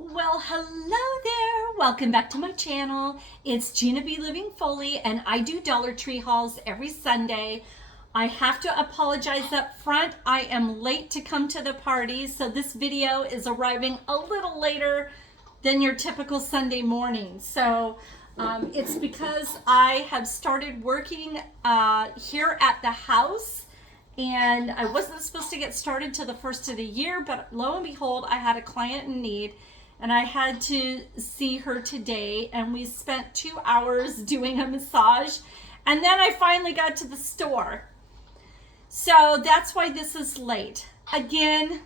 Well, hello there. Welcome back to my channel. It's Gina B. Living Foley, and I do Dollar Tree hauls every Sunday. I have to apologize up front. I am late to come to the party, so this video is arriving a little later than your typical Sunday morning. It's because I have started working here at the house, and I wasn't supposed to get started till the first of the year, but lo and behold, I had a client in need and I had to see her today, and we spent 2 hours doing a massage, and then I finally got to the store. So that's why this is late. Again,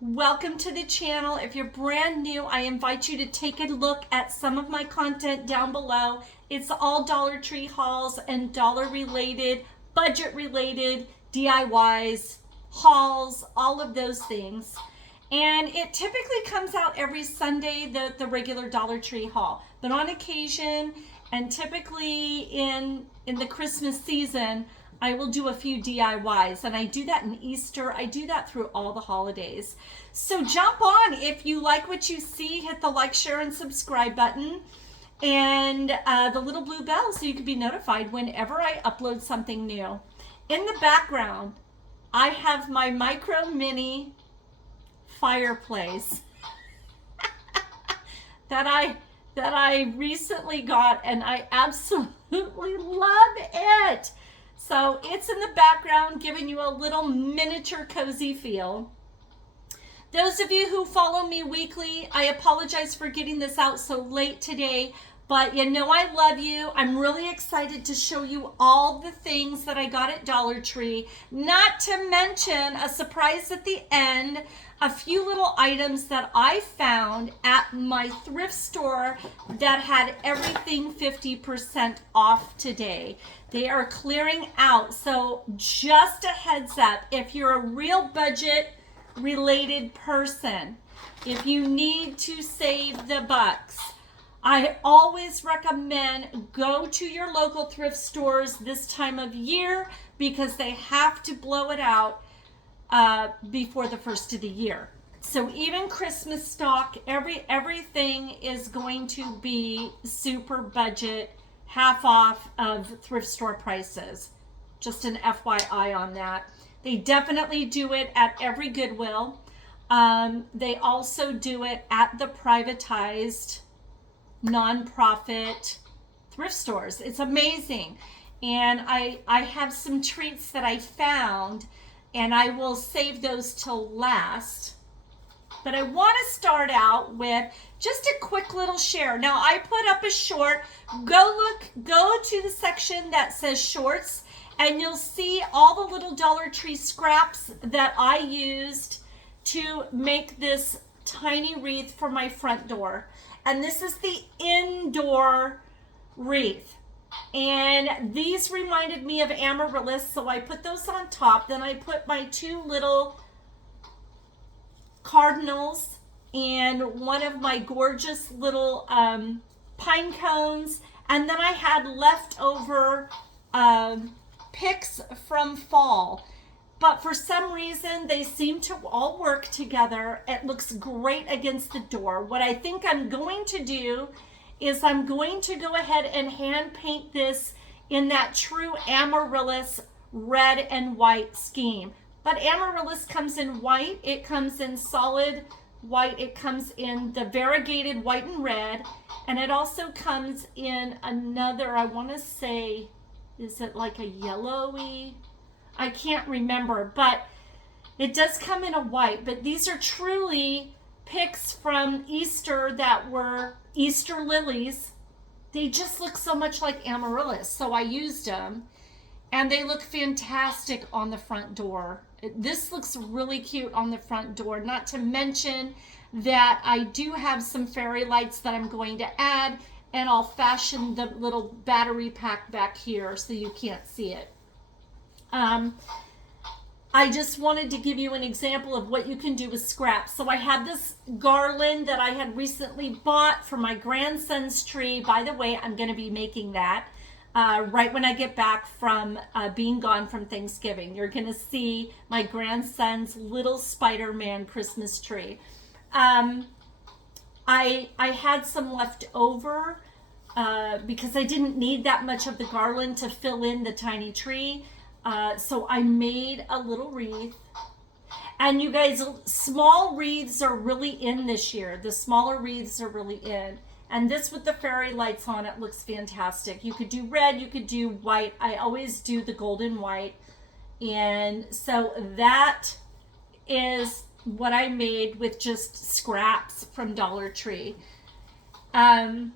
welcome to the channel. If you're brand new, I invite you to take a look at some of my content down below. It's all Dollar Tree hauls and dollar related, budget related, DIYs, hauls, all of those things. And it typically comes out every Sunday, the regular Dollar Tree haul. But on occasion, and typically in the Christmas season, I will do a few DIYs. And I do that in Easter. I do that through all the holidays. So jump on. If you like what you see, hit the like, share, and subscribe button. And the little blue bell so you can be notified whenever I upload something new. In the background, I have my micro mini fireplace that I recently got, and I absolutely love it. So it's in the background giving you a little miniature cozy feel. Those of you who follow me weekly, I apologize for getting this out so late today, but you know I love you. I'm really excited to show you all the things that I got at Dollar Tree, not to mention a surprise at the end, a few little items that I found at my thrift store that had everything 50% off today. They are clearing out, so just a heads up, if you're a real budget related person, if you need to save the bucks, I always recommend go to your local thrift stores this time of year because they have to blow it out before the first of the year. So even Christmas stock, everything is going to be super budget, half off of thrift store prices. Just an FYI on that. They definitely do it at every Goodwill. They also do it at the privatized nonprofit thrift stores. It's amazing. And I have some treats that I found, and I will save those till last. But I want to start out with just a quick little share. Now I put up a short. Go to the section that says shorts, and you'll see all the little Dollar Tree scraps that I used to make this tiny wreath for my front door. And this is the indoor wreath. And these reminded me of amaryllis, so I put those on top. Then I put my two little cardinals and one of my gorgeous little pine cones. And then I had leftover picks from fall. But for some reason, they seem to all work together. It looks great against the door. What I think I'm going to do is I'm going to go ahead and hand paint this in that true amaryllis red and white scheme. But amaryllis comes in white, it comes in solid white, it comes in the variegated white and red, and it also comes in another, I want to say, is it like a yellowy? I can't remember, but it does come in a white. But these are truly picks from Easter that were Easter lilies. They just look so much like amaryllis, so I used them, and they look fantastic on the front door. This looks really cute on the front door, not to mention that I do have some fairy lights that I'm going to add, and I'll fashion the little battery pack back here so you can't see it. I just wanted to give you an example of what you can do with scraps. So I had this garland that I had recently bought for my grandson's tree. By the way, I'm going to be making that right when I get back from being gone from Thanksgiving. You're going to see my grandson's little Spider-Man Christmas tree. I had some left over because I didn't need that much of the garland to fill in the tiny tree. So I made a little wreath. And you guys, small wreaths are really in this year. The smaller wreaths are really in. And this with the fairy lights on it looks fantastic. You could do red, you could do white. I always do the golden white. And so that is what I made with just scraps from Dollar Tree. I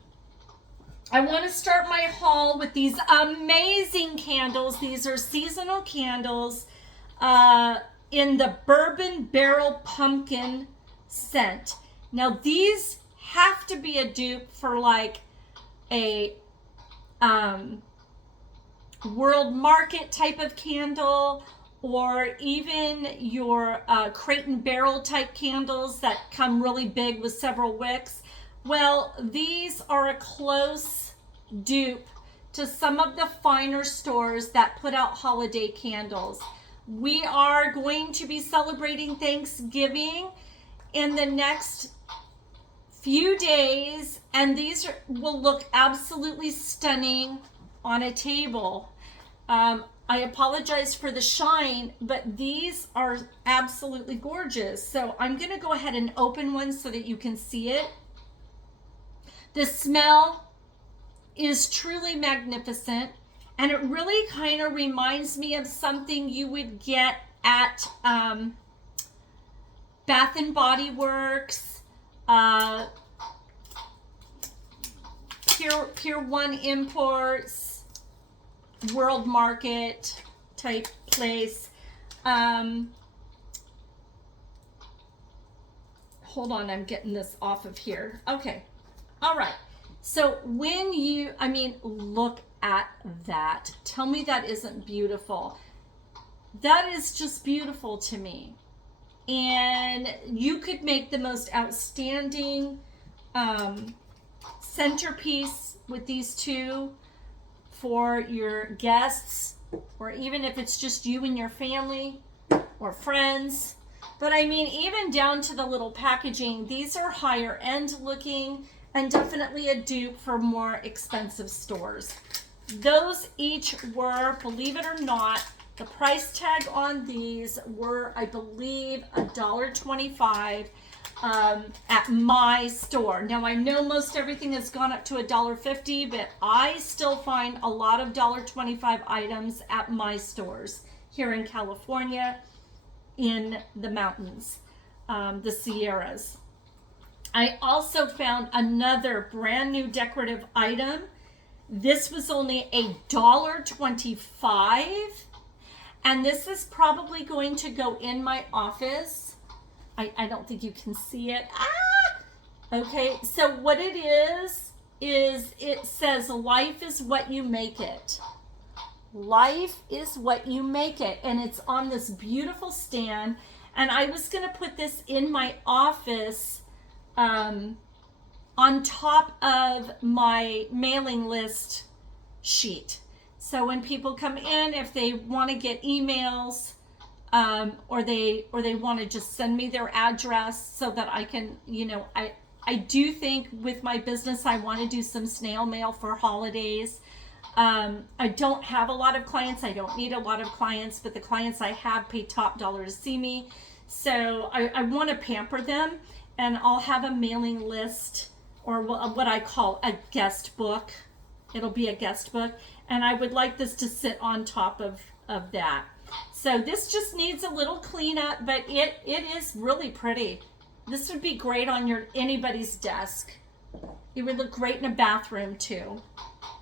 want to start my haul with these amazing candles. These are seasonal candles in the Bourbon Barrel Pumpkin scent. Now these have to be a dupe for like a World Market type of candle, or even your Crate and Barrel type candles that come really big with several wicks. Well, these are a close dupe to some of the finer stores that put out holiday candles. We are going to be celebrating Thanksgiving in the next few days, and these will look absolutely stunning on a table. I apologize for the shine, but these are absolutely gorgeous. So I'm going to go ahead and open one so that you can see it. The smell is truly magnificent, and it really kind of reminds me of something you would get at Bath and Body Works, Pier 1 Imports, World Market type place. Hold on, I'm getting this off of here. Okay. All right. So when you, I mean, look at that. Tell me that isn't beautiful. That is just beautiful to me. And you could make the most outstanding centerpiece with these two for your guests, or even if it's just you and your family or friends. But I mean, even down to the little packaging, these are higher end looking and definitely a dupe for more expensive stores. Those each were, believe it or not, the price tag on these were, I believe, $1.25 at my store. Now I know most everything has gone up to $1.50, but I still find a lot of $1.25 items at my stores here in California, in the mountains, the Sierras. I also found another brand new decorative item. This was only $1.25, and this is probably going to go in my office. I don't think you can see it. Okay, so what it is it says life is what you make it. Life is what you make it. And it's on this beautiful stand. And I was going to put this in my office on top of my mailing list sheet. So when people come in, if they want to get emails, or they want to just send me their address so that I can, you know, I do think with my business, I want to do some snail mail for holidays. I don't have a lot of clients. I don't need a lot of clients, but the clients I have pay top dollar to see me. So I want to pamper them, and I'll have a mailing list, or what I call a guest book. It'll be a guest book. And I would like this to sit on top of that. So this just needs a little cleanup, but it is really pretty. This would be great on anybody's desk. It would look great in a bathroom too.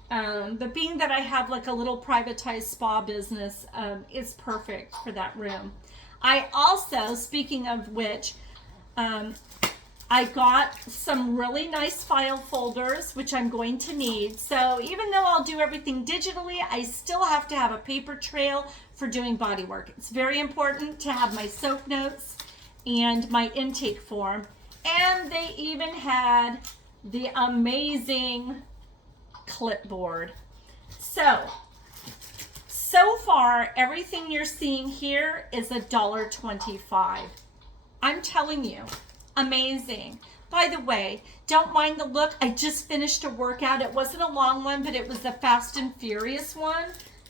But being that I have like a little privatized spa business, it's perfect for that room. I also, speaking of which, I got some really nice file folders, which I'm going to need. So even though I'll do everything digitally, I still have to have a paper trail for doing body work. It's very important to have my soap notes and my intake form. And they even had the amazing clipboard. So far, everything you're seeing here is $1.25. I'm telling you, amazing. By the way, don't mind the look. I just finished a workout. It wasn't a long one, but it was a fast and furious one.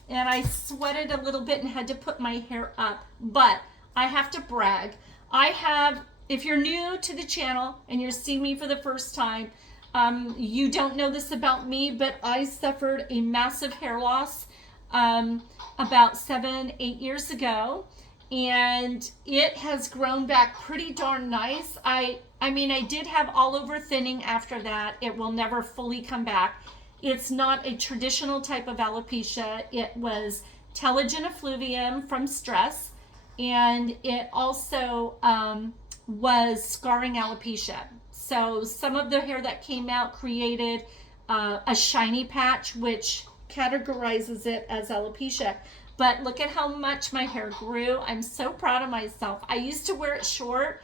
And I sweated a little bit and had to put my hair up. But I have to brag. I have, if you're new to the channel and you're seeing me for the first time, you don't know this about me, but I suffered a massive hair loss about 7-8 years ago. And it has grown back pretty darn nice. I mean, I did have all over thinning after that. It will never fully come back. It's not a traditional type of alopecia. It was telogen effluvium from stress, and it also was scarring alopecia. So some of the hair that came out created a shiny patch, which categorizes it as alopecia. But look at how much my hair grew. I'm so proud of myself. I used to wear it short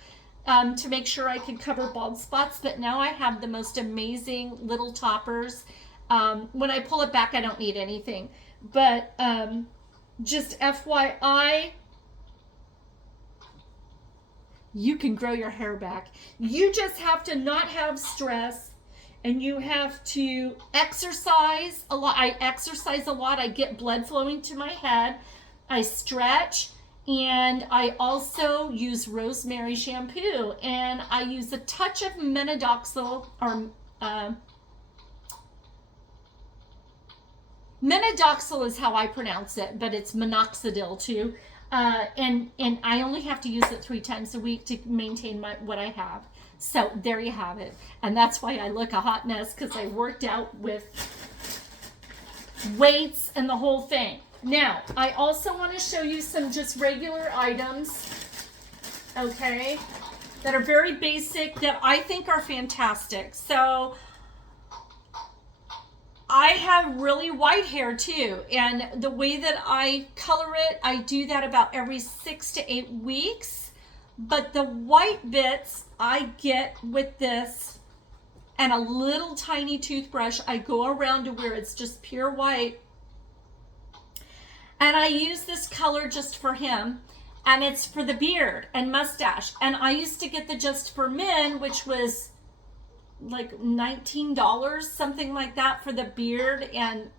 to make sure I could cover bald spots, but now I have the most amazing little toppers. When I pull it back, I don't need anything. But just FYI, you can grow your hair back. You just have to not have stress, and you have to exercise a lot. I exercise a lot. I get blood flowing to my head. I stretch, and I also use rosemary shampoo, and I use a touch of minoxidil, or minoxidil is how I pronounce it, but it's minoxidil too. And I only have to use it 3 times a week to maintain what I have. So there you have it. And that's why I look a hot mess, because I worked out with weights and the whole thing. Now, I also want to show you some just regular items, okay, that are very basic that I think are fantastic. So I have really white hair too, and the way that I color it, I do that about every 6 to 8 weeks. But the white bits I get with this and a little tiny toothbrush. I go around to where it's just pure white. And I use this color just for him. And it's for the beard and mustache. And I used to get the Just for Men, which was like $19, something like that, for the beard and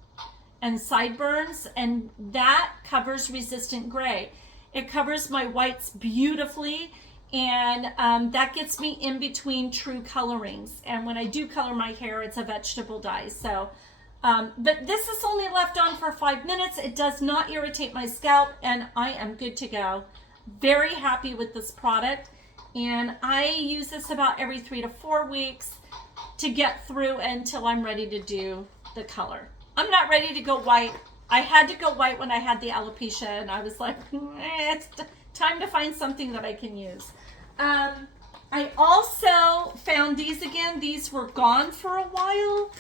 sideburns. And that covers resistant gray. It covers my whites beautifully, and that gets me in between true colorings. And when I do color my hair, it's a vegetable dye. So, but this is only left on for 5 minutes. It does not irritate my scalp, and I am good to go. Very happy with this product, and I use this about every 3 to 4 weeks to get through until I'm ready to do the color. I'm not ready to go white. I had to go white when I had the alopecia, and I was like, it's time to find something that I can use. I also found these again. These were gone for a while.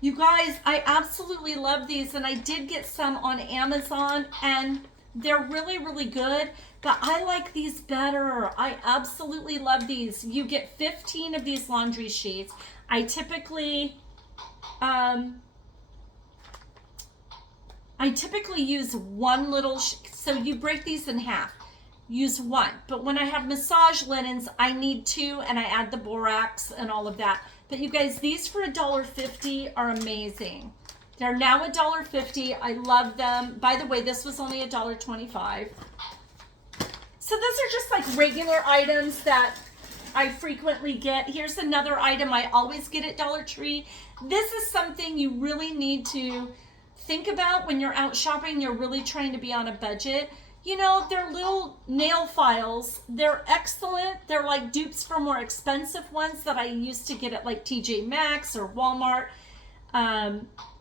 You guys, I absolutely love these, and I did get some on Amazon, and they're really, really good, but I like these better. I absolutely love these. You get 15 of these laundry sheets. I typically use one little, so you break these in half, use one. But when I have massage linens, I need 2, and I add the borax and all of that. But you guys, these for $1.50 are amazing. They're now $1.50. I love them. By the way, this was only $1.25. So those are just like regular items that I frequently get. Here's another item I always get at Dollar Tree. This is something you really need to think about when you're out shopping. You're really trying to be on a budget. You know, they're little nail files. They're excellent. They're like dupes for more expensive ones that I used to get at like TJ Maxx or Walmart.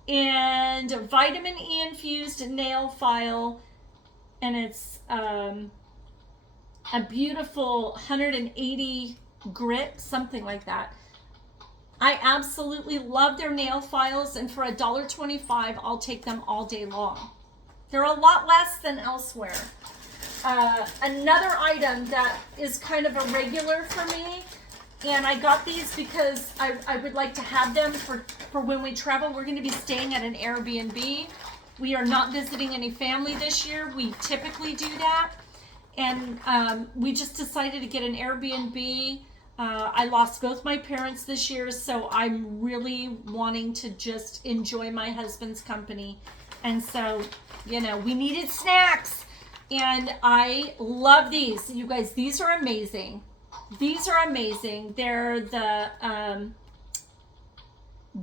And vitamin E infused nail file. And it's a beautiful 180 grit, something like that. I absolutely love their nail files, and for $1.25, I'll take them all day long. They're a lot less than elsewhere. Another item that is kind of a regular for me, and I got these because I would like to have them for when we travel. We're going to be staying at an Airbnb. We are not visiting any family this year. We typically do that. And we just decided to get an Airbnb I lost both my parents this year, so I'm really wanting to just enjoy my husband's company. And so, you know, we needed snacks. And I love these. You guys, these are amazing. These are amazing. They're the,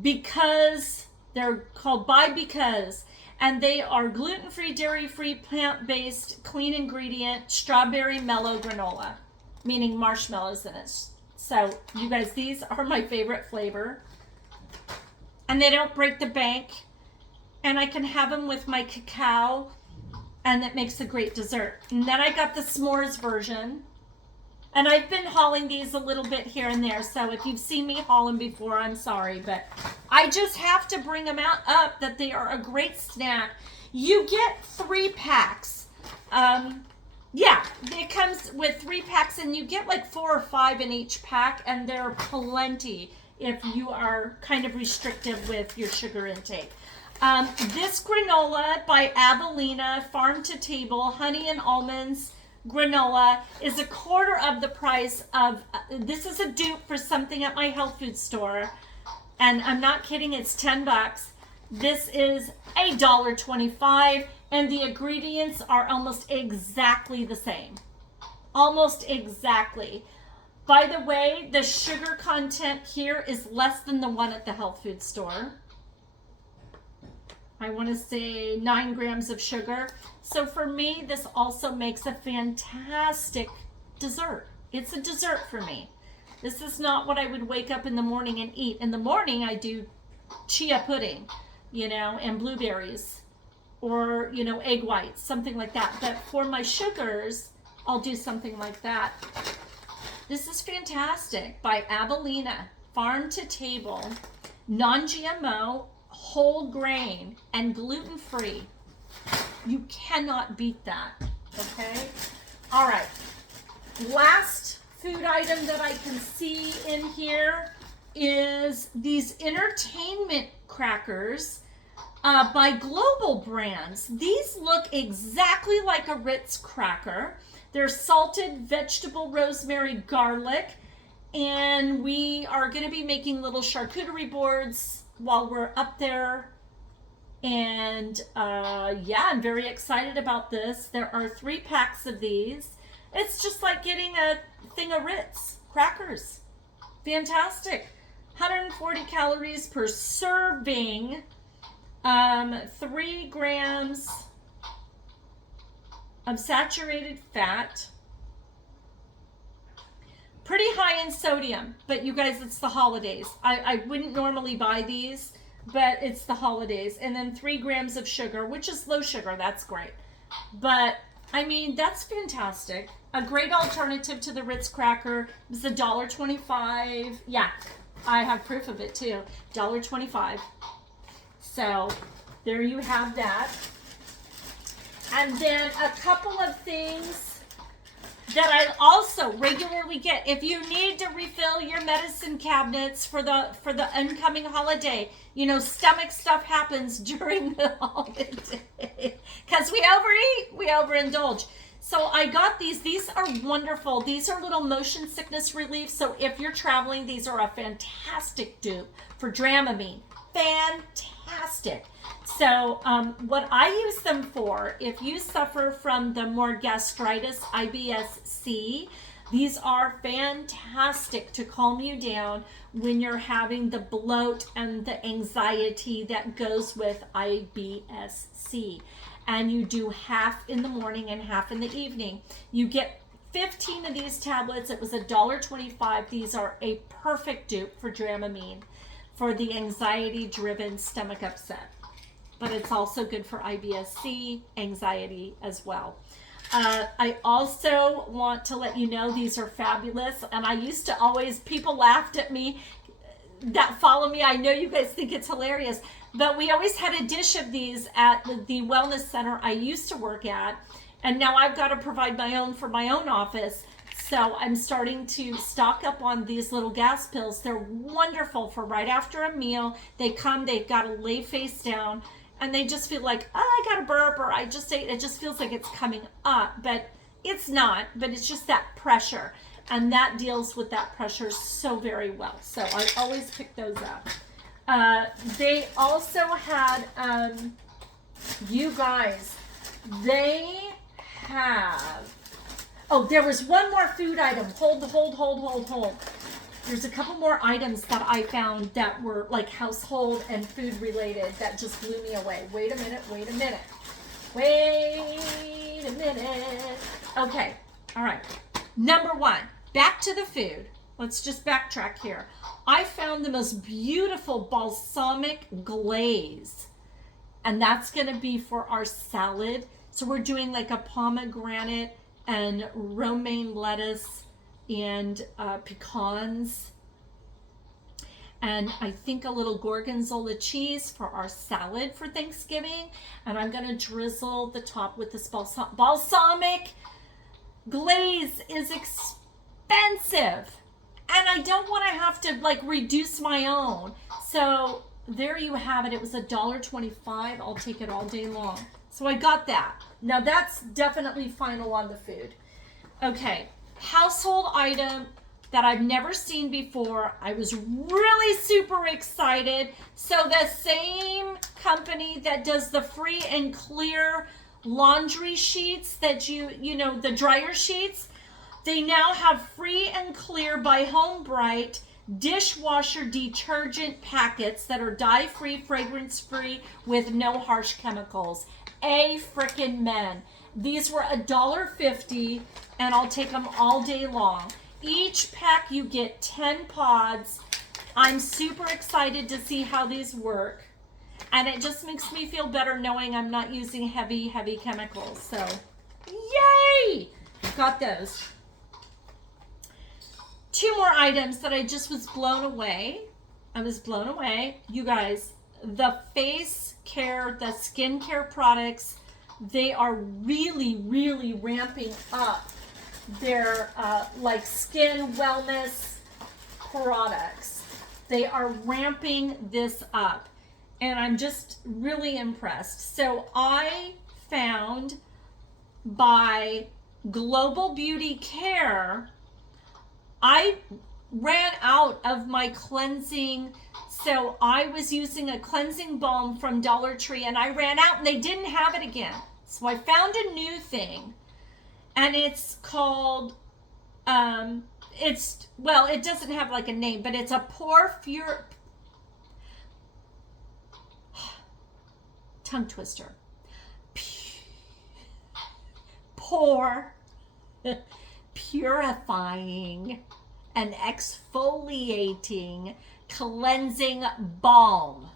because, they're called By Because. And they are gluten-free, dairy-free, plant-based, clean ingredient, strawberry mellow granola, meaning marshmallows in it. So, you guys, these are my favorite flavor. And they don't break the bank. And I can have them with my cacao. And that makes a great dessert. And then I got the s'mores version. And I've been hauling these a little bit here and there. So if you've seen me haul them before, I'm sorry. But I just have to bring them up that they are a great snack. You get 3 packs. Yeah, it comes with 3 packs. And you get like 4 or 5 in each pack. And they're plenty if you are kind of restrictive with your sugar intake. This granola by Avelina, farm to table, honey and almonds granola is a quarter of the price of, this is a dupe for something at my health food store. And I'm not kidding, it's $10. This is $1.25 and the ingredients are almost exactly the same. Almost exactly. By the way, the sugar content here is less than the one at the health food store. I want to say 9 grams of sugar. So for me, this also makes a fantastic dessert. It's a dessert for me. This is not what I would wake up in the morning and eat. In the morning, I do chia pudding, you know, and blueberries or, you know, egg whites, something like that. But for my sugars, I'll do something like that. This is fantastic by Avelina, farm to table, non-GMO, whole grain, and gluten-free. You cannot beat that, okay? All right, last food item that I can see in here is these entertainment crackers by Global Brands. These look exactly like a Ritz cracker. They're salted vegetable, rosemary, garlic, and we are going to be making little charcuterie boards while we're up there. And yeah, I'm very excited about this. There are 3 packs of these. It's just like getting a thing of Ritz crackers. Fantastic. 140 calories per serving. 3 grams of saturated fat. Pretty high in sodium, but you guys, it's the holidays. I wouldn't normally buy these, but it's the holidays. And then 3 grams of sugar, which is low sugar. That's great. But, I mean, that's fantastic. A great alternative to the Ritz cracker. It's $1.25. Yeah, I have proof of it too. $1.25. So, there you have that. And then a couple of things that I also regularly get. If you need to refill your medicine cabinets for the incoming holiday, you know, stomach stuff happens during the holiday because we overeat, we overindulge. So I got these. These are wonderful. These are little motion sickness relief. So if you're traveling, these are a fantastic dupe for Dramamine. Fantastic. So what I use them for, if you suffer from the more gastritis, IBS-C, these are fantastic to calm you down when you're having the bloat and the anxiety that goes with IBS-C. And you do half in the morning and half in the evening. You get 15 of these tablets. It was $1.25. These are a perfect dupe for Dramamine for the anxiety-driven stomach upset. But it's also good for IBS-C, anxiety as well. I also want to let you know these are fabulous. And I used to always, people laughed at me that follow me. I know you guys think it's hilarious. But we always had a dish of these at the wellness center I used to work at. And now I've got to provide my own for my own office. So I'm starting to stock up on these little gas pills. They're wonderful for right after a meal. They come, they've got to lay face down. And they just feel like, oh, I got a burp, or I just ate. It just feels like it's coming up, but it's not. But it's just that pressure. and that deals with that pressure so very well. So I always pick those up. They also had, you guys, they have, oh, there was one more food item. Hold. There's a couple more items that I found that were like household and food related that just blew me away. Wait a minute. Okay, all right. Number one, back to the food. Let's just backtrack here. I found the most beautiful balsamic glaze, and that's gonna be for our salad. So we're doing like a pomegranate and romaine lettuce and pecans, and I think a little gorgonzola cheese for our salad for Thanksgiving. And I'm gonna drizzle the top with this balsamic glaze. Is expensive, and I don't want to have to like reduce my own. So there you have it. It was $1.25. I'll take it all day long. So I got that. Now that's definitely final on the food. Okay, household item that I've never seen before. I was really super excited. So the same company that does the free and clear laundry sheets that you know, the dryer sheets, they now have free and clear by Home Bright dishwasher detergent packets that are dye-free, fragrance-free, with no harsh chemicals. A frickin' men. These were $1.50, and I'll take them all day long. Each pack you get 10 pods. I'm super excited to see how these work. And it just makes me feel better knowing I'm not using heavy chemicals. So, yay! Got those. Two more items that I just was blown away. You guys, the face care, the skincare products, they are really ramping up their like skin wellness products. They are ramping this up, and I'm just really impressed. So I found by Global Beauty Care, I ran out of my cleansing, so I was using a cleansing balm from Dollar Tree, and I ran out and they didn't have it again. So I found a new thing, and it's called, it doesn't have like a name, but it's a tongue twister. Pore purifying and exfoliating cleansing balm.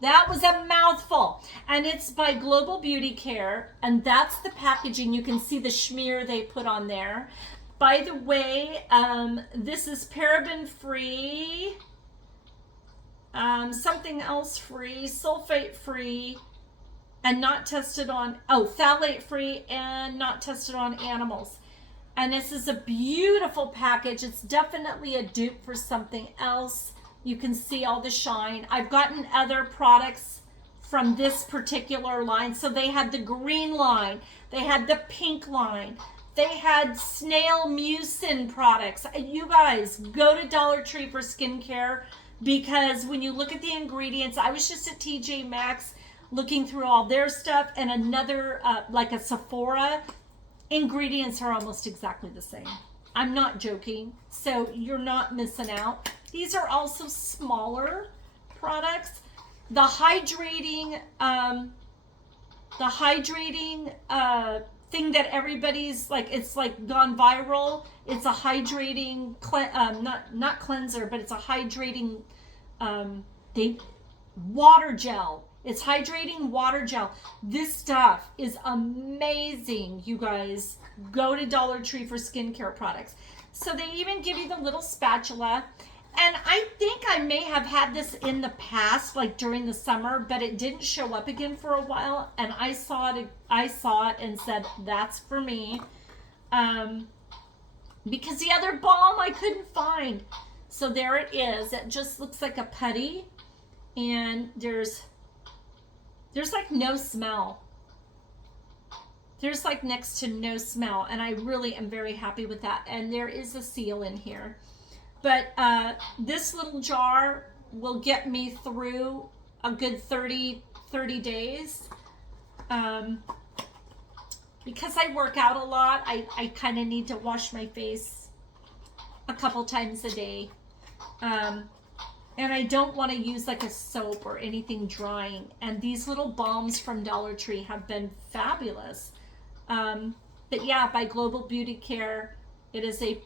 That was a mouthful. And it's by Global Beauty Care, and that's the packaging. You can see the schmear they put on there. By the way, this is paraben free, something else free, sulfate free, and not tested on, phthalate free and not tested on animals. And this is a beautiful package. It's definitely a dupe for something else. You can see all the shine. I've gotten other products from this particular line. So they had the green line, they had the pink line, they had snail mucin products. You guys, go to Dollar Tree for skincare, because when you look at the ingredients, I was just at TJ Maxx looking through all their stuff, and another like a Sephora, ingredients are almost exactly the same. I'm not joking. So you're not missing out. These are also smaller products. The hydrating thing that everybody's like, it's like gone viral. It's a hydrating not cleanser, but it's a hydrating water gel. It's hydrating water gel. This stuff is amazing, you guys. Go to Dollar Tree for skincare products. So they even give you the little spatula. And I think I may have had this in the past, like during the summer, but it didn't show up again for a while. And I saw it and said, that's for me. Because the other balm I couldn't find. So there it is. It just looks like a putty. And there's like no smell. There's like next to no smell, and I really am very happy with that. And there is a seal in here. But this little jar will get me through a good 30 days. Because I work out a lot, I kind of need to wash my face a couple times a day. And I don't want to use like a soap or anything drying. And these little balms from Dollar Tree have been fabulous. But yeah, by Global Beauty Care, it is a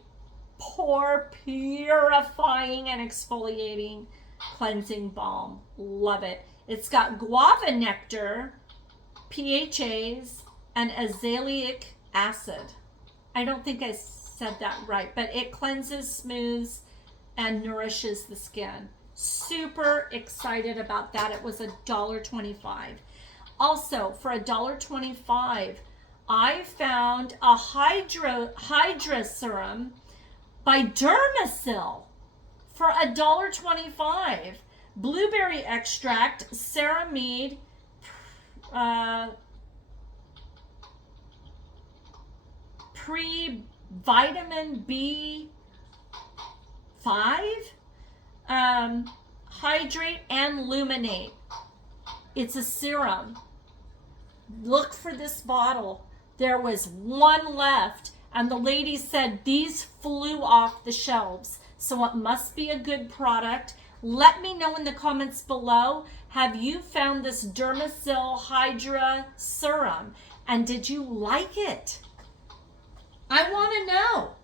pore purifying and exfoliating cleansing balm. Love it. It's got guava nectar, PHAs, and azelaic acid. I don't think I said that right, but it cleanses, smooths, and nourishes the skin. Super excited about that. It was $1.25. Also, for $1.25, I found a Hydra Serum by Dermasil for $1.25. Blueberry extract, ceramide, pre-vitamin B5, hydrate and luminate. It's a serum. Look for this bottle. There was one left, and the lady said these flew off the shelves. So it must be a good product. Let me know in the comments below, have you found this Dermasil Hydra Serum? And did you like it? I want to know,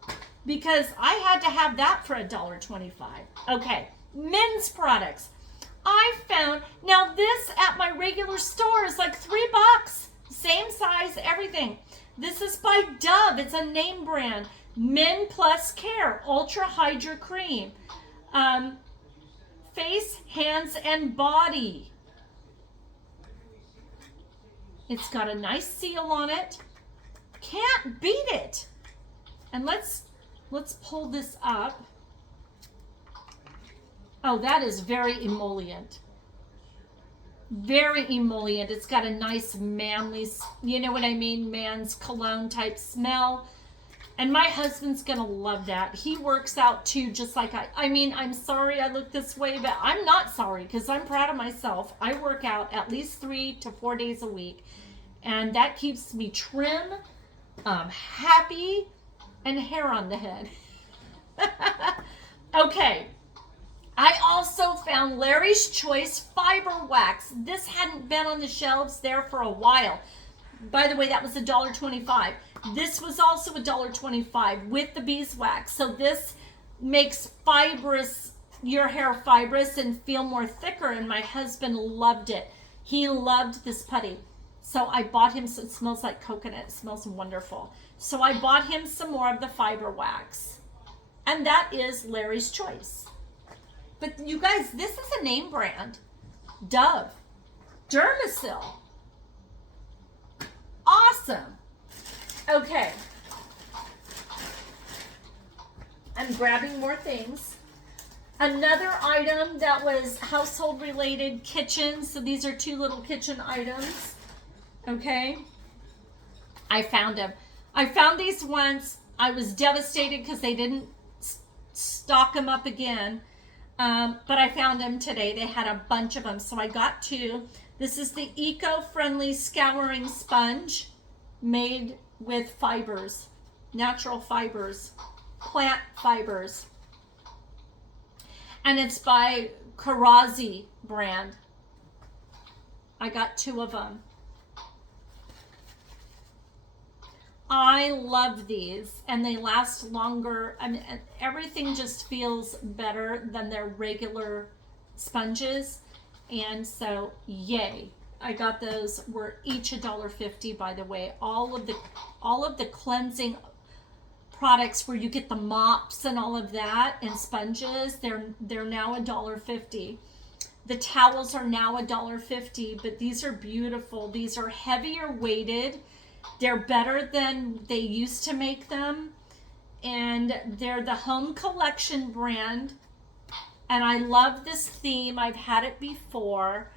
because I had to have that for $1.25. Okay, men's products. I found, now this at my regular store is like $3. Same size, everything. This is by Dove. It's a name brand. Men Plus Care Ultra Hydra Cream. Face, hands, and body. It's got a nice seal on it. Can't beat it. And let's pull this up. Oh, that is very emollient. Very emollient. It's got a nice manly, you know what I mean, man's cologne type smell. And my husband's gonna love that. He works out too, just like I mean, I'm sorry I look this way, but I'm not sorry, because I'm proud of myself. I work out at least 3 to 4 days a week, and that keeps me trim, happy, and hair on the head. Okay. I also found Larry's Choice Fiber Wax. This hadn't been on the shelves there for a while. By the way, that was $1.25. This was also $1.25 with the beeswax. So this makes fibrous, your hair fibrous and feel more thicker. And my husband loved it. He loved this putty. So I bought him, so it smells like coconut. It smells wonderful. So I bought him some more of the fiber wax. And that is Larry's Choice. But you guys, this is a name brand. Dove. Dermasil. Awesome. Okay. I'm grabbing more things. Another item that was household related, kitchen. So these are 2 little kitchen items. Okay. I found them. I found these once. I was devastated because they didn't stock them up again. But I found them today. They had a bunch of them. So I got 2. This is the eco-friendly scouring sponge made with fibers, natural fibers, plant fibers. And it's by Karazi brand. I got 2 of them. I love these, and they last longer. I mean, everything just feels better than their regular sponges, and so yay! I got those. Were each $1.50, by the way. All of the cleansing products where you get the mops and all of that and sponges, they're now $1.50. The towels are now $1.50, but these are beautiful. These are heavier weighted. They're better than they used to make them, and they're the Home Collection brand, and I love this theme. I've had it before,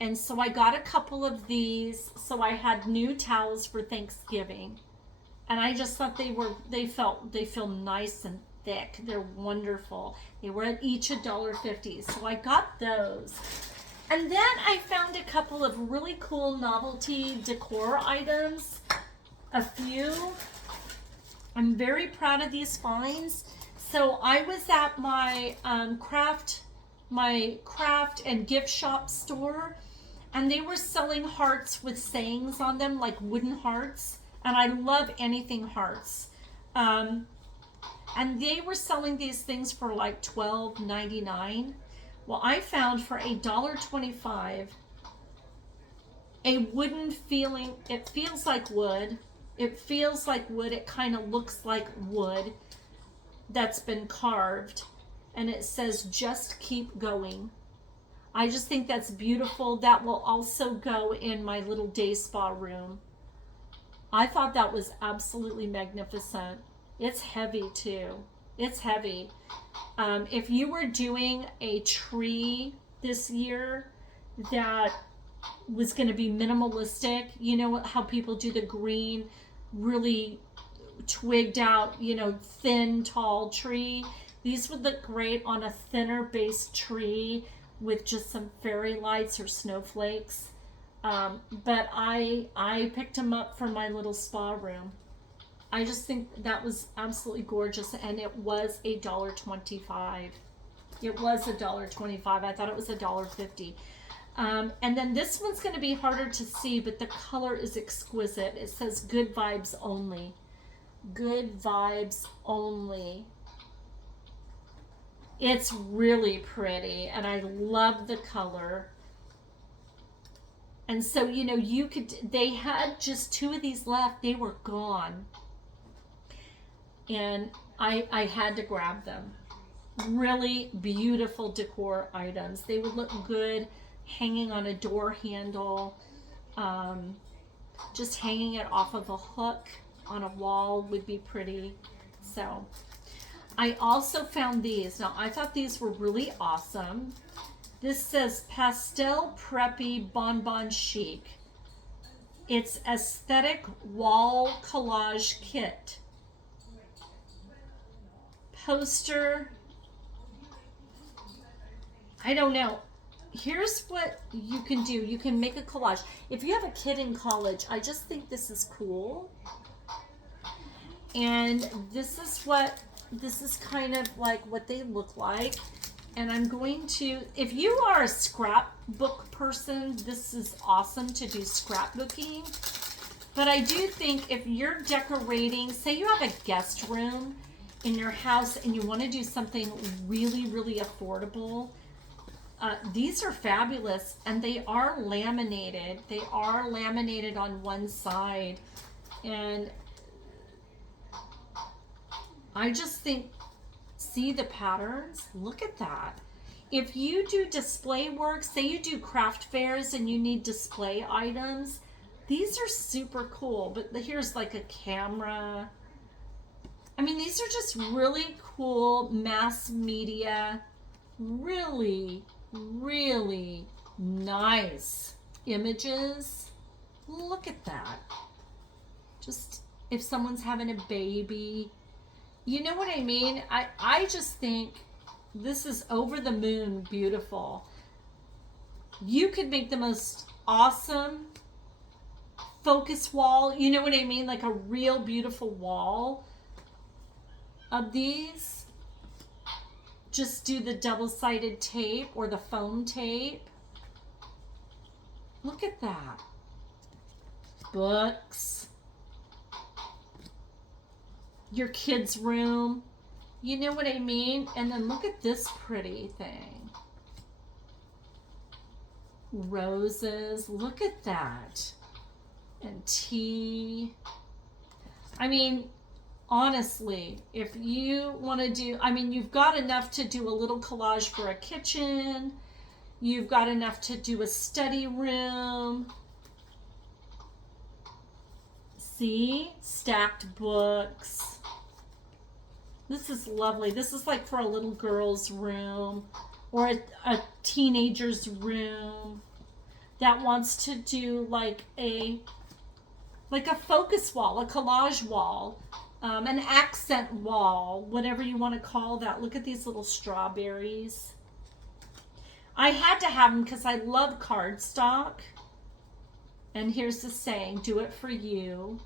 And so I got a couple of these. So I had new towels for Thanksgiving. And I just thought they feel nice and thick. They're wonderful. They were at each $1.50. So I got those. And then I found a couple of really cool novelty decor items. A few. I'm very proud of these finds. So I was at my craft and gift shop store, and they were selling hearts with sayings on them, like wooden hearts. And I love anything hearts. And they were selling these things for like $12.99. Well, I found for $1.25 a wooden feeling. It feels like wood. It feels like wood. It kind of looks like wood that's been carved. And it says, just keep going. I just think that's beautiful. That will also go in my little day spa room. I thought that was absolutely magnificent. It's heavy too. It's heavy. If you were doing a tree this year that was going to be minimalistic, you know how people do the green, really twigged out, thin, tall tree. These would look great on a thinner based tree with just some fairy lights or snowflakes. But I picked them up for my little spa room. I just think that was absolutely gorgeous, and it was $1.25. It was $1.25. I thought it was $1.50. And then this one's going to be harder to see, but the color is exquisite. It says good vibes only. Good vibes only. It's really pretty, and I love the color. And so, they had just 2 of these left. They were gone. And I had to grab them. Really beautiful decor items. They would look good hanging on a door handle. Just hanging it off of a hook on a wall would be pretty. So I also found these. Now, I thought these were really awesome. This says Pastel Preppy Bonbon Chic. It's aesthetic wall collage kit. Poster. I don't know. Here's what you can do. You can make a collage. If you have a kid in college, I just think this is cool. And this is kind of like what they look like. And I'm going to, if you are a scrapbook person, this is awesome to do scrapbooking. But I do think if you're decorating, say you have a guest room in your house and you want to do something really, really affordable, these are fabulous, and they are laminated. They are laminated on one side. And I just think, see the patterns? Look at that. If you do display work, say you do craft fairs and you need display items, these are super cool. But here's like a camera. I mean, these are just really cool mass media, really, really nice images. Look at that. Just if someone's having a baby, you know what I mean? I just think this is over the moon beautiful. You could make the most awesome focus wall, you know what I mean? Like a real beautiful wall of these. Just do the double-sided tape or the foam tape. Look at that. Books. Your kid's room. You know what I mean? And then look at this pretty thing. Roses. Look at that. And tea. I mean, honestly, if you want to do, I mean, you've got enough to do a little collage for a kitchen. You've got enough to do a study room. See? Stacked books. This is lovely. This is like for a little girl's room or a teenager's room. that wants to do like a focus wall, a collage wall, an accent wall, whatever you want to call that. Look at these little strawberries. I had to have them because I love cardstock. And here's the saying, do it for you.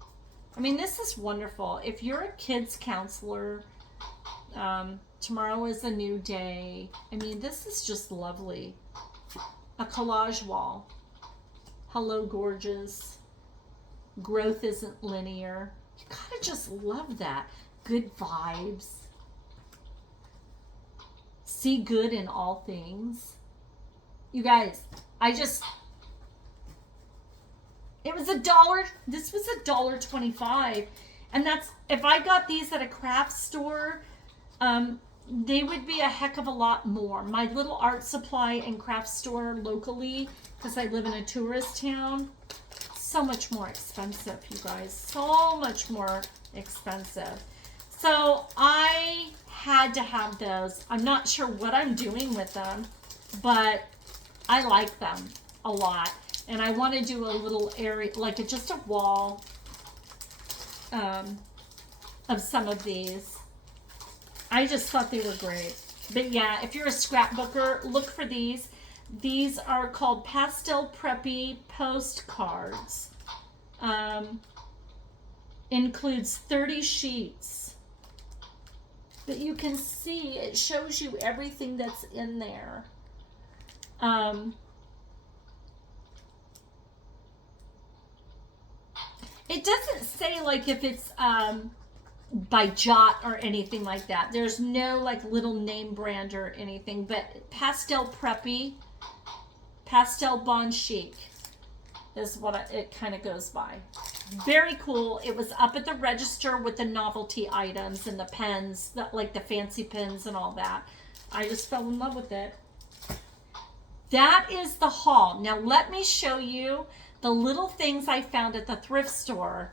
I mean, this is wonderful. If you're a kids counselor, tomorrow is a new day. I mean, this is just lovely. A collage wall. Hello, gorgeous. Growth isn't linear. You gotta just love that. Good vibes. See good in all things. You guys, it was $1. This was $1.25. And that's, if I got these at a craft store, they would be a heck of a lot more. My little art supply and craft store locally, because I live in a tourist town, so much more expensive, you guys. So much more expensive. So I had to have those. I'm not sure what I'm doing with them, but I like them a lot. And I want to do a little area, like just a wall of some of these. I just thought they were great. But yeah, if you're a scrapbooker, look for these. These are called Pastel Preppy Postcards. Includes 30 sheets. But you can see, it shows you everything that's in there. It doesn't say like if it's by Jot or anything like that. There's no like little name brand or anything, but Pastel Preppy, Pastel Bon Chic is what it kind of goes by. Very cool. It was up at the register with the novelty items and the pens, like the fancy pens and all that. I just fell in love with it. That is the haul. Now let me show you the little things I found at the thrift store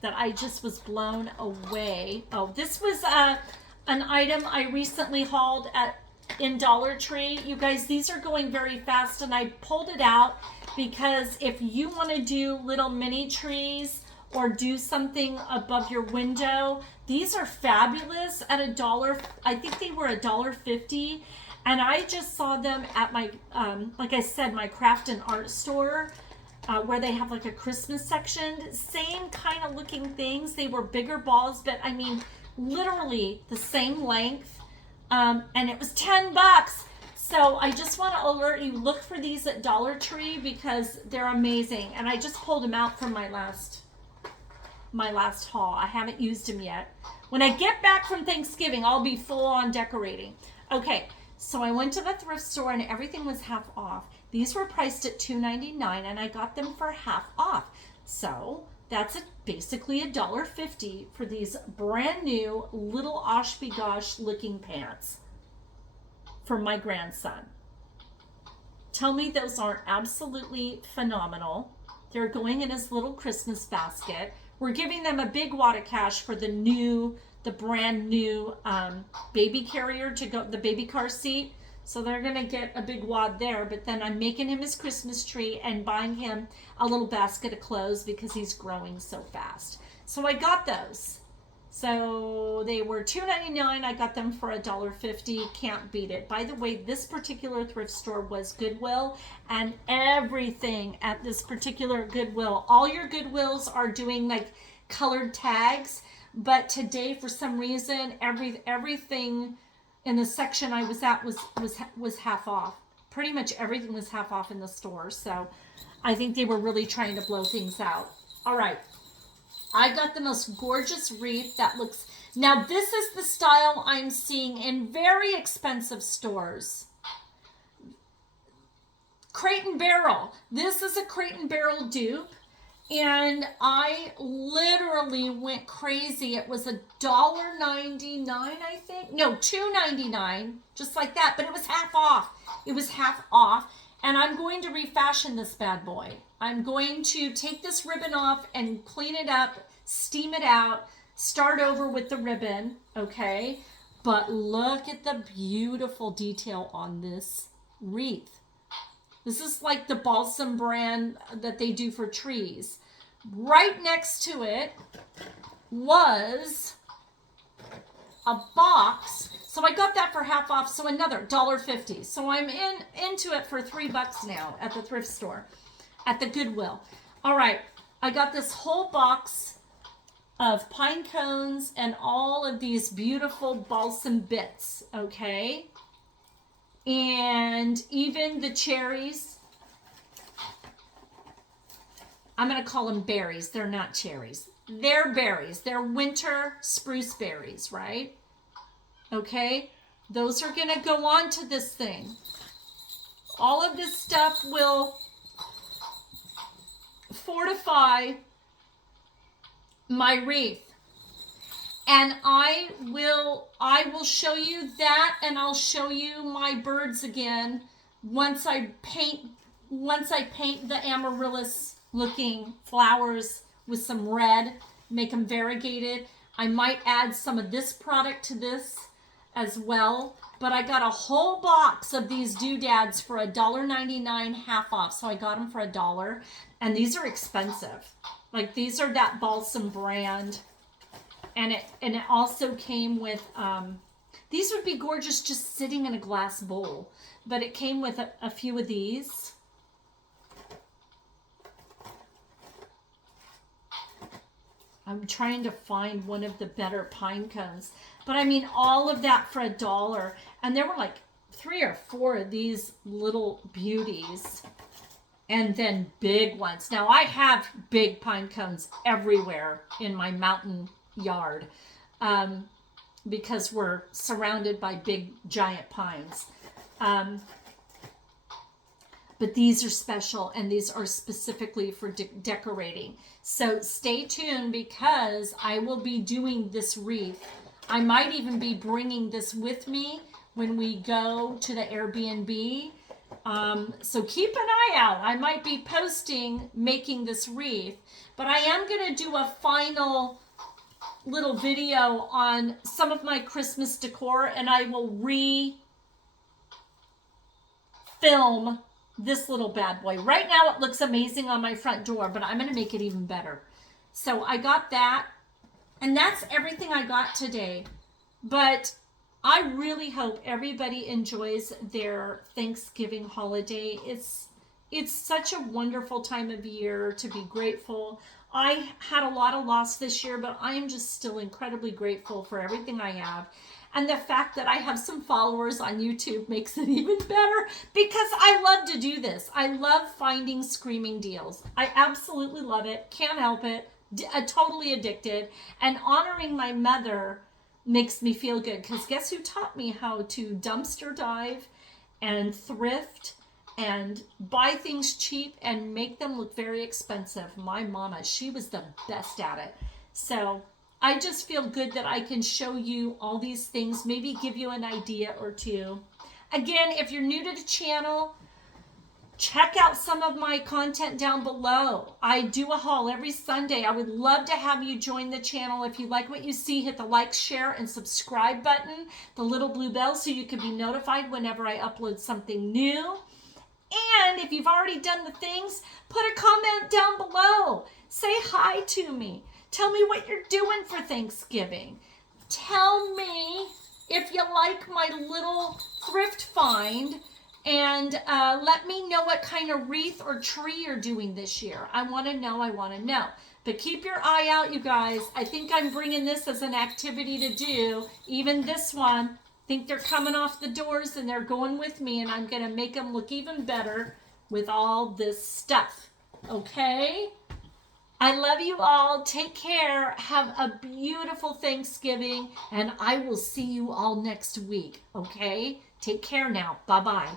that I just was blown away. Oh, this was an item I recently hauled in Dollar Tree. You guys, these are going very fast, and I pulled it out because if you want to do little mini trees or do something above your window, these are fabulous at $1. I think they were $1.50, and I just saw them at my, like I said, my craft and art store. Where they have like a Christmas section. Same kind of looking things. They were bigger balls, but I mean, literally the same length. And it was $10. So I just want to alert you, look for these at Dollar Tree because they're amazing. And I just pulled them out from my last haul. I haven't used them yet. When I get back from Thanksgiving, I'll be full on decorating. Okay, so I went to the thrift store and everything was half off. These were priced at $2.99 and I got them for half off. So that's basically $1.50 for these brand new little Osh Begosh looking pants for my grandson. Tell me those aren't absolutely phenomenal. They're going in his little Christmas basket. We're giving them a big wad of cash for the brand new baby carrier to go, the baby car seat. So they're going to get a big wad there, but then I'm making him his Christmas tree and buying him a little basket of clothes because he's growing so fast. So I got those. So they were $2.99. I got them for $1.50. Can't beat it. By the way, this particular thrift store was Goodwill, and everything at this particular Goodwill, all your Goodwills are doing like colored tags, but today for some reason everything in the section I was at was half off. Pretty much everything was half off in the store. So I think they were really trying to blow things out. All right. I got the most gorgeous wreath that looks... Now this is the style I'm seeing in very expensive stores. Crate and Barrel. This is a Crate and Barrel dupe. And I literally went crazy. It was $1.99, I think. No, $2.99, just like that. But it was half off. It was half off. And I'm going to refashion this bad boy. I'm going to take this ribbon off and clean it up, steam it out, start over with the ribbon, okay? But look at the beautiful detail on this wreath. This is like the balsam brand that they do for trees. Right next to it was a box. So I got that for half off, so another $1.50. So I'm into it for $3 now at the thrift store, at the Goodwill. All right, I got this whole box of pine cones and all of these beautiful balsam bits, okay? And even the cherries. I'm going to call them berries. They're not cherries. They're berries. They're winter spruce berries, right? Okay? Those are going to go on to this thing. All of this stuff will fortify my wreath. And I will show you that, and I'll show you my birds again once I paint the amaryllis looking flowers with some red, make them variegated. I might add some of this product to this as well, but I got a whole box of these doodads for $1.99 half off, so I got them for $1, and these are expensive. Like, these are that balsam brand. And it also came with, these would be gorgeous just sitting in a glass bowl. But it came with a few of these. I'm trying to find one of the better pine cones. But I mean, all of that for $1. And there were like 3 or 4 of these little beauties. And then big ones. Now, I have big pine cones everywhere in my mountain yard because we're surrounded by big giant pines, but these are special, and these are specifically for decorating. So stay tuned, because I will be doing this wreath. I might even be bringing this with me when we go to the Airbnb, so keep an eye out. I might be posting making this wreath, but I am going to do a final little video on some of my Christmas decor, and I will re-film this little bad boy. Right now it looks amazing on my front door, but I'm going to make it even better. So I got that, and that's everything I got today. But I really hope everybody enjoys their Thanksgiving holiday. It's such a wonderful time of year to be grateful. I had a lot of loss this year, but I am just still incredibly grateful for everything I have. And the fact that I have some followers on YouTube makes it even better, because I love to do this. I love finding screaming deals. I absolutely love it. Can't help it. Totally addicted. And honoring my mother makes me feel good, because guess who taught me how to dumpster dive and thrift and buy things cheap and make them look very expensive? My mama. She was the best at it. So I just feel good that I can show you all these things, maybe give you an idea or two. Again, if you're new to the channel, check out some of my content down below. I do a haul every Sunday. I would love to have you join the channel. If you like what you see, hit the like, share, and subscribe button, the little blue bell, so you can be notified whenever I upload something new. And if you've already done the things, put a comment down below. Say hi to me. Tell me what you're doing for Thanksgiving. Tell me if you like my little thrift find, and let me know what kind of wreath or tree you're doing this year. I want to know. But keep your eye out, you guys. I think I'm bringing this as an activity to do. Even this one. I think they're coming off the doors and they're going with me, and I'm going to make them look even better with all this stuff. Okay? I love you all. Take care. Have a beautiful Thanksgiving, and I will see you all next week. Okay? Take care now. Bye-bye.